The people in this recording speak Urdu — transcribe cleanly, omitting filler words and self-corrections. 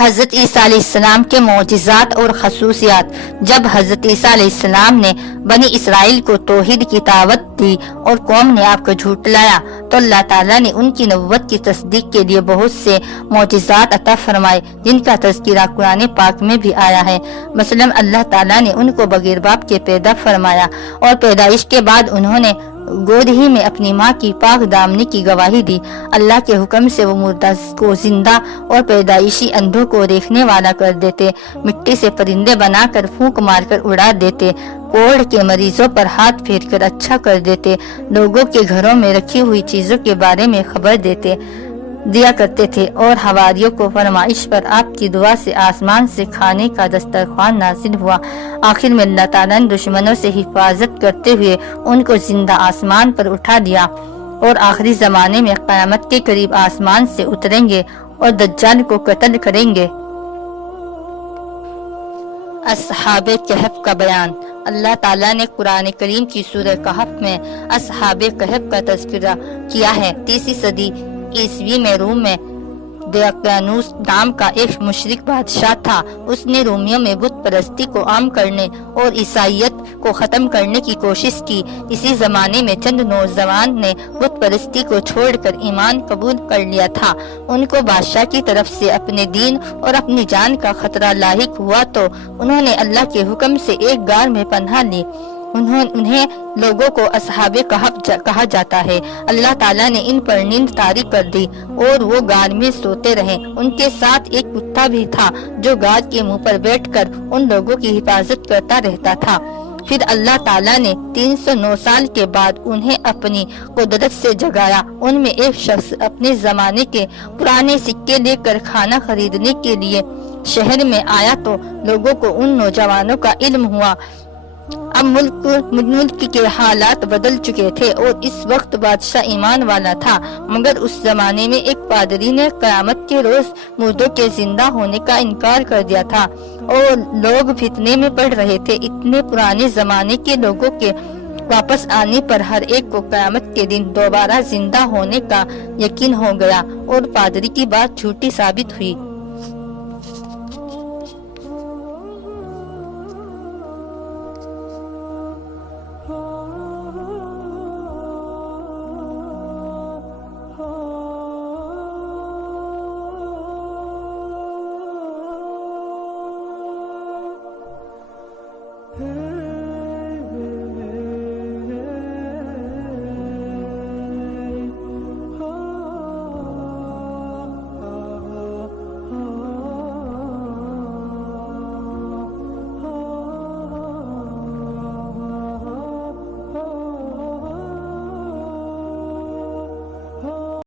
حضرت عیسیٰ علیہ السلام کے معجزات اور خصوصیات۔ جب حضرت عیسیٰ علیہ السلام نے بنی اسرائیل کو توحید کی دعوت دی اور قوم نے آپ کو جھٹلایا تو اللہ تعالیٰ نے ان کی نبوت کی تصدیق کے لیے بہت سے معجزات عطا فرمائے، جن کا تذکرہ قرآن پاک میں بھی آیا ہے۔ مثلا اللہ تعالیٰ نے ان کو بغیر باپ کے پیدا فرمایا اور پیدائش کے بعد انہوں نے گود ہی میں اپنی ماں کی پاک دامنی کی گواہی دی۔ اللہ کے حکم سے وہ مردہ کو زندہ اور پیدائشی اندھوں کو دیکھنے والا کر دیتے، مٹی سے پرندے بنا کر پھونک مار کر اڑا دیتے، کوڑھ کے مریضوں پر ہاتھ پھیر کر اچھا کر دیتے، لوگوں کے گھروں میں رکھی ہوئی چیزوں کے بارے میں خبر دیا کرتے تھے، اور حواریوں کو فرمائش پر آپ کی دعا سے آسمان سے کھانے کا دسترخوان نازل ہوا۔ آخر میں اللہ تعالیٰ نے دشمنوں سے حفاظت کرتے ہوئے ان کو زندہ آسمان پر اٹھا دیا، اور آخری زمانے میں قیامت کے قریب آسمان سے اتریں گے اور دجال کو قتل کریں گے۔ اصحاب کہف کا بیان۔ اللہ تعالیٰ نے قرآن کریم کی سورہ کہف میں اصحاب کہف کا تذکرہ کیا ہے۔ 3 صدی عیسوی میں روم میں دیقیانوس نام کا ایک مشرک بادشاہ تھا۔ اس نے رومیوں میں بت پرستی کو عام کرنے اور عیسائیت کو ختم کرنے کی کوشش کی۔ اسی زمانے میں چند نوجوان نے بت پرستی کو چھوڑ کر ایمان قبول کر لیا تھا۔ ان کو بادشاہ کی طرف سے اپنے دین اور اپنی جان کا خطرہ لاحق ہوا تو انہوں نے اللہ کے حکم سے ایک غار میں پناہ لی۔ انہیں لوگوں کو اصحاب کہف کہا جاتا ہے۔ اللہ تعالیٰ نے ان پر نیند طاری کر دی اور وہ غار میں سوتے رہے۔ ان کے ساتھ ایک کتا بھی تھا جو غار کے منہ پر بیٹھ کر ان لوگوں کی حفاظت کرتا رہتا تھا۔ پھر اللہ تعالیٰ نے 309 سال کے بعد انہیں اپنی قدرت سے جگایا۔ ان میں ایک شخص اپنے زمانے کے پرانے سکے لے کر کھانا خریدنے کے لیے شہر میں آیا تو لوگوں کو ان نوجوانوں کا علم ہوا۔ اب ملک کے حالات بدل چکے تھے اور اس وقت بادشاہ ایمان والا تھا، مگر اس زمانے میں ایک پادری نے قیامت کے روز مردوں کے زندہ ہونے کا انکار کر دیا تھا اور لوگ فتنے میں پڑ رہے تھے۔ اتنے پرانے زمانے کے لوگوں کے واپس آنے پر ہر ایک کو قیامت کے دن دوبارہ زندہ ہونے کا یقین ہو گیا اور پادری کی بات جھوٹی ثابت ہوئی۔